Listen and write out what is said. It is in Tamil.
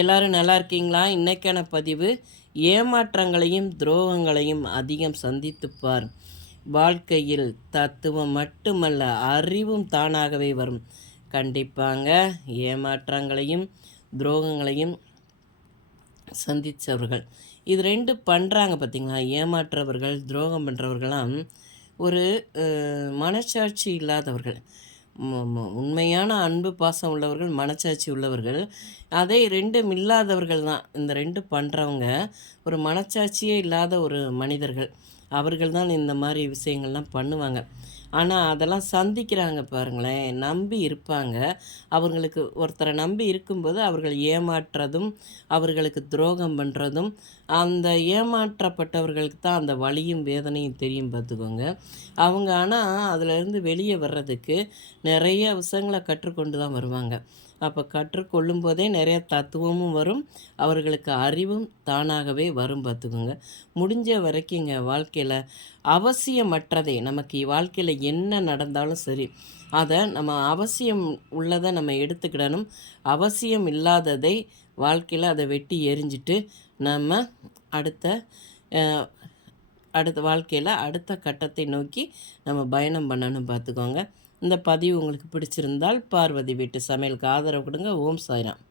எல்லாரும் நல்லா இருக்கீங்களா? இன்னைக்கான பதிவு ஏமாற்றங்களையும் துரோகங்களையும் அதிகம் சந்தித்துப்பார். வாழ்க்கையில் தத்துவம் மட்டுமல்ல, அறிவும் தானாகவே வரும். கண்டிப்பாங்க. ஏமாற்றங்களையும் துரோகங்களையும் சந்தித்தவர்கள் இது ரெண்டு பண்ணுறாங்க பார்த்தீங்களா? ஏமாற்றவர்கள் துரோகம் பண்ணுறவர்களாம் ஒரு மனசாட்சி இல்லாதவர்கள். உண்மையான அன்பு பாசம் உள்ளவர்கள், மனச்சாட்சி உள்ளவர்கள். அதை 2ம் இல்லாதவர்கள் தான். இந்த 2 பண்ணுறவங்க ஒரு மனச்சாட்சியே இல்லாத ஒரு மனிதர்கள். அவர்கள் தான் இந்த மாதிரி விஷயங்கள்லாம் பண்ணுவாங்க. ஆனால் அதெல்லாம் சந்திக்கிறாங்க பாருங்களேன். நம்பி இருப்பாங்க. அவங்களுக்கு ஒருத்தரை நம்பி இருக்கும்போது அவர்கள் ஏமாற்றுறதும் அவர்களுக்கு துரோகம் பண்ணுறதும் அந்த ஏமாற்றப்பட்டவர்களுக்கு தான் அந்த வலியும் வேதனையும் தெரியும் பார்த்துக்கோங்க. அவங்க ஆனால் அதிலேருந்து வெளியே வர்றதுக்கு நிறைய விஷயங்களை கற்றுக்கொண்டு தான் வருவாங்க. அப்போ கற்றுக்கொள்ளும் போதே நிறைய தத்துவமும் வரும், அவர்களுக்கு அறிவும் தானாகவே வரும் பார்த்துக்கோங்க. முடிஞ்ச வரைக்குங்க வாழ்க்கையில் அவசியமற்றதை, நமக்கு வாழ்க்கையில் என்ன நடந்தாலும் சரி, அதை நம்ம அவசியம் உள்ளதை நம்ம எடுத்துக்கிடணும். அவசியம் இல்லாததை வாழ்க்கையில் அதை வெட்டி எரிஞ்சிட்டு நம்ம அடுத்த அடுத்த வாழ்க்கையில் அடுத்த கட்டத்தை நோக்கி நம்ம பயணம் பண்ணணும் பார்த்துக்கோங்க. இந்த பதிவு உங்களுக்கு பிடிச்சிருந்தால் பார்வதி வீட்டு சமையலுக்கு ஆதரவு கொடுங்க. ஓம் சாய்ராம்.